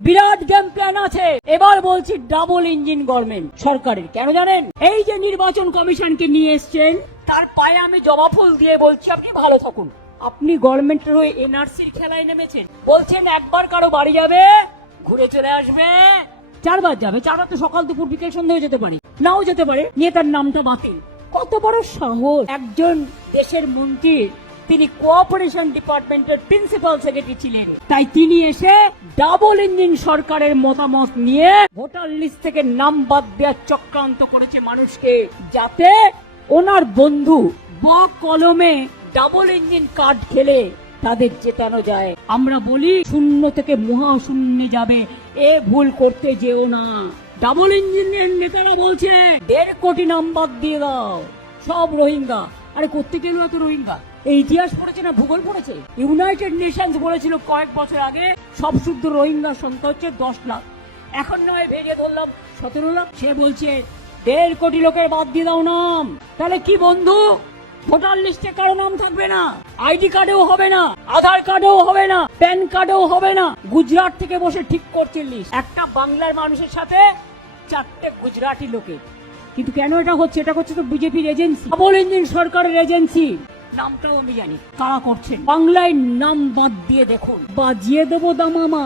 বিরাট game plan আছে। এবার বলছি ডাবল ইঞ্জিন গভর্নমেন্ট সরকারের। কেন জানেন? এই যে নির্বাচন কমিশনকে নিয়ে এসছেন, তার পায়ে আমি জবা ফুল দিয়ে বলছি আপনি ভালো থাকুন। আপনি গভর্নমেন্টের হয়ে এনআরসির খেলায় নেমেছেন। বলছেন একবার কারো বাড়ি যাবে, ঘুরে চলে আসবে, 4 বার যাবে। 4 বার তো সকাল দুপুর বিকেল সন্ধ্যা হয়ে যেতে পারে, নাও যেতে পারে, নিয়ে তার নামটা বাতিল। কত বড় সাহস একজন দেশের মন্ত্রীর! তিনি কোঅপারেশন ডিপার্টমেন্টের প্রিন্সিপাল সেক্রেটারি ছিলেন। তাই তিনি এসে ডাবল ইঞ্জিন সরকারের মতামত নিয়ে ভোটার লিস্ট থেকে নাম বাদ দেওয়ার চক্রান্ত করেছে মানুষকে, যাতে ওনার বন্ধু কলমে ডাবল ইঞ্জিন কার্ড খেলে তাদের জেতানো যায়। আমরা বলি শূন্য থেকে মহাশূন্যে যাবে, এ ভুল করতে যেও না। ডাবল ইঞ্জিনের নেতারা বলছে 1.5 কোটি নাম বাদ দিয়ে দাও, সব রোহিঙ্গা। আরে করতে গেল এত রোহিঙ্গা? এই ইতিহাস পড়েছে না ভূগোল পড়েছে? ইউনাইটেড নেশনস বলেছিল কয়েক বছর আগে সব শুদ্ধ রোহিঙ্গার সংখ্যা হচ্ছে 10 লাখ। এখন নয় ভেঙে ধরলাম 17 লাখ। সে বলছে 1.5 কোটি লোকের বাদ দিয়ে দাও নাম। তাহলে কি বন্ধু, ভোটার লিস্টে কারো নাম থাকবে না, আইডি কার্ডেও হবে না, আধার কার্ডেও হবে না, প্যান কার্ডেও হবে না। গুজরাট থেকে বসে ঠিক করছে লিস্ট, একটা বাংলার মানুষের সাথে 4টে গুজরাটি লোকের। কিন্তু কেন এটা হচ্ছে? এটা হচ্ছে তো বিজেপির এজেন্সি, ডাবল ইঞ্জিন সরকারের এজেন্সি। নামটাও আমি জানি কারা করছেন। বাংলায় নাম বাদ দিয়ে দেখুন, বাজিয়ে দেবো দামামা।